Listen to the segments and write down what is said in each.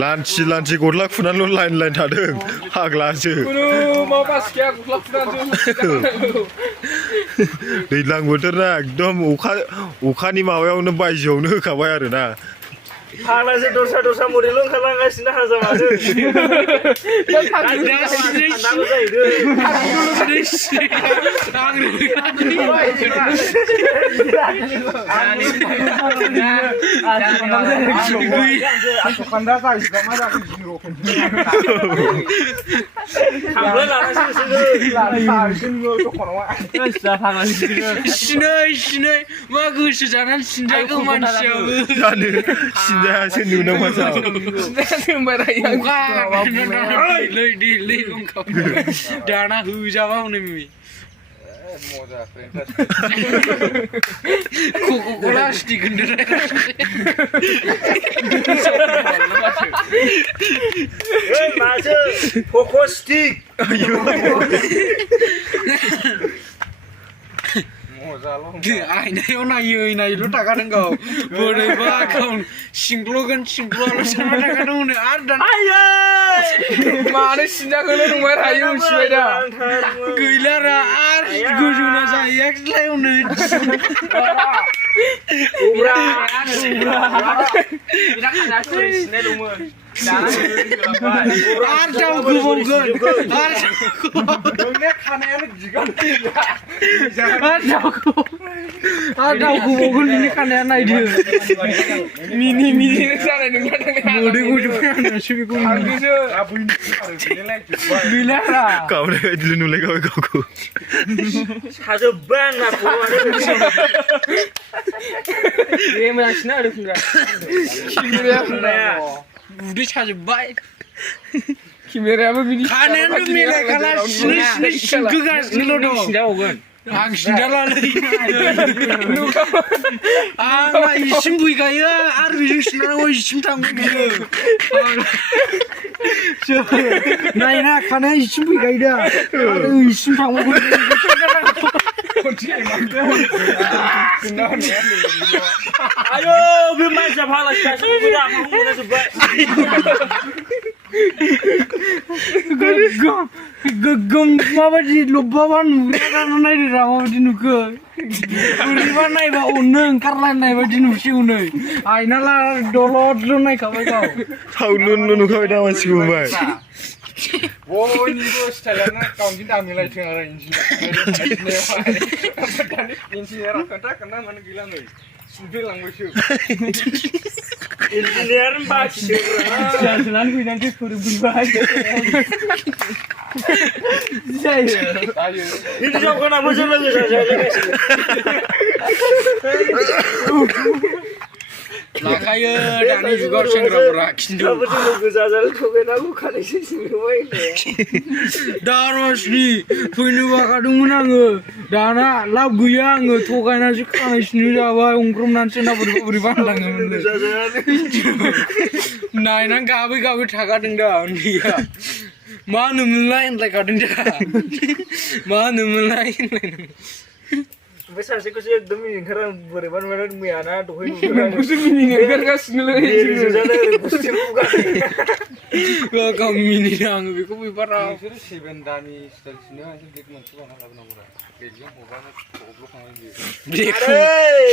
लान्थि गस्ला खुनानैल' लाइन थादों फाग्लासो दैज्लां बोथोर ना एकदम अखानि माबायावनो बायजोआवनो होखाबाय आरोना फाग्लासो दस्रा मडेल ओंखारलांगासिनो हाजामानो थांनांगौ जाहैदों सिनै मा गोसो जानानै सिनजागौ मानसियाबो सिनजायासो नुनो मोजां दाना होजाबा हनै Coca-Cola stick in the Coco stick आयनायाव नायै थाखादों गाव बोरैबा गाव सिंग्ल'गोन सिंग्ल'आल' सानना थाखादों हनै आरो दाना मानो सिनजाखौल' नुबाय थायो मिथिबाय दा गैलारा आरो गोजौना जाहैयाखैलाय हनै आरो दावखोबावगोन आरो दावखोबावगोन बिनि खानाया नायदो मिनि जानाय नोंना मोदै गजोबबाय आंनासो बेखौ गैलारा गावनाय बायदिल' नुलायगाबाय गावखौ साजोब्बाय आंना बे मोजांसिना आरो फुंगा उदै साजोब्बाय केमेरायाबो बिदि खानायानो मिलायखाला सिनै सिनखोगासिनोल' दं सिनजाबावगोन आं सिनजालालै आंना इसिम फैखायो आरो बेजों सिननांगौ इसिम थांगोन बियो नायना खानाया इसिम फैखायो दा आरो इसिम थांगोन आयो बे मानसिया फाग्लासो गासिबो आंखौ मोनजोब्बाय गोगोम माबायदि लब्बाबा नुग्रा नायदोरा माबायदि नुखो बोरैबा नायबा अननो ओंखारलायनाय बायदि नुसिगौनै आयना दलदल' नायखाबाय गाव सावलुनल' नुखाबाय दा मानसिखौ होबाय बयनिबो स्टाइलानो गावनि दामिलायथों आरो इन्जिनियारा खोन्था मानो गैला नै सुफैलांबायसो इन्जिनियार बाखिसो जासलान फैनानै फोरोंबाय जायो बिदि जावगाना मोजां लोगो जाजागासिनो लाखायो दानि जुगाव सेंग्राफोरा खिन्थु लोगो जाजानो थगायनांगौ खानायसो सिनबाय दारसनि फैनो बाखादोंमोन आङो दाना लाब गैया आङो थगायनानैसो खानाय सिननो जाबाय अंख्रमनानैसो ना बोरैबा होनलाङोमोन नायनानै गाबै थाखादों दा उन्दैया मा होनोमोनलाय होनलायखादों दा मा होनोमोनलाय ओमफ्राय सासेखौसो एकदम मिनिंखार आं बोरैबा नुबाय मैयाना दहाय नोंखौसो मिनिनो ओंखारगासिनोलै गाव मिनिदों आङो बेखौ बेबारा नोंसोर सेभेन दानि स्टाइल सिनो बेग मोनसे बानायना लाबोनांगौरा बेगजों हरबानो थब्ल'खांनाय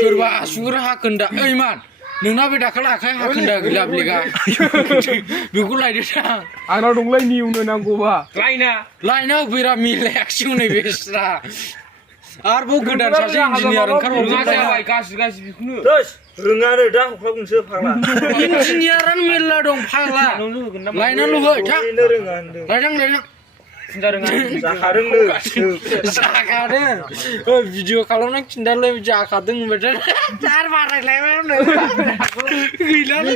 सोरबा आसुगुर हाखोन्दा ओइ मान नोंना बे दाखालि आखाइ हाखोन्दा गैला ब्लेगा बेखौ लायदो थां आंनाव दंलाय निउनो नांगौबा लायना होफैरा मिलायाखिसै हनै बेस्रा आरोबाव गोदान सासे इन्जिनियार ओंखारबावबाय गाज्रि बेखौनो रोङानो दा हख्लाबगोनसो फाग्ला इन्जिनियारानो मेरला दं फाग्ला लायनाल' हो थां रोङा होनदों लायनां जाखादों भिडिअ खालामना खिन्थालाय जाखादों होनबाथाय आरो बारायलायबाय गैलानो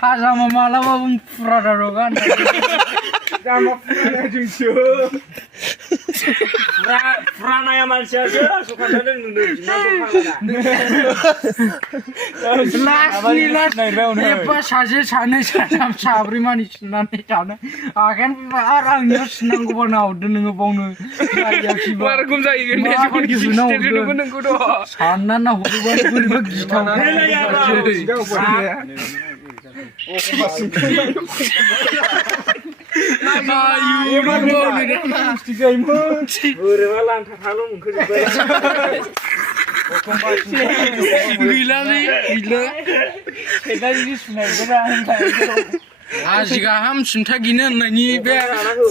हाजामा मालाबाबो फुरा Pranaya manusiaसो सुखान्दानो नुनो लास्टनि लास्ट एबा सासे सानै साथाम साब्रै मानि सुनानै जानो आखायानो आरो आंनियाव सुनांगौबा नाहरदो नोङो बावनो बारा खम जाहैगोन दे सानना नाहरोबा बोरैबा गिथाव बोरैबा लांथाथाल' मोनखोजोब्बाय गैलालै गैला आजि गाहाम सिन्था गिनो होननायनि बे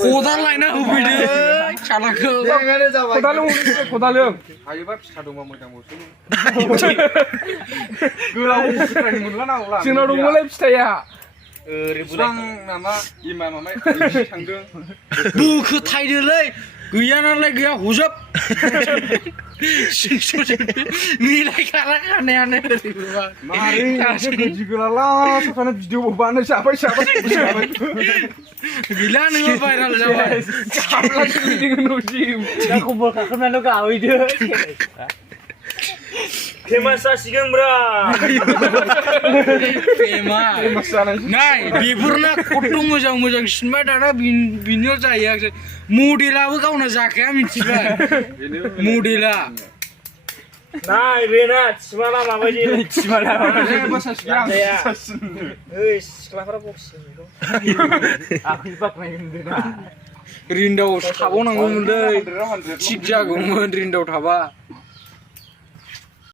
खदाल लायना होफैदो सालाखौ खदालों हायोबा फिसा दंबा मोजां बसो जोंनाव दंमोनलाय फिथाइया बिसिबां नामा इमा मामा थांदों बोखोथायदोलै गैया नालाय गैया हजोब मिलायखाला खानायानो गैला नोङो भाइराल जाबाय खबर खालामनानै गावहैदो फेमास जासिगोनब्रा फेमास नाय बेफोरना खथ' मोजां मोजां सिनबाय दाना बिनियाव जाहैयाखै मडेलाबो गावना जाखाया मिथिबाय मडेला नाय बेना थिमाला माबायदि थिमाला ओइ सिख्लाफ्रा बक्सिंखौ आखै बाख्नाय होनदों रिन्दाव थाबावनांगौमोनलै थिग जागौमोन रिन्दाव थाबा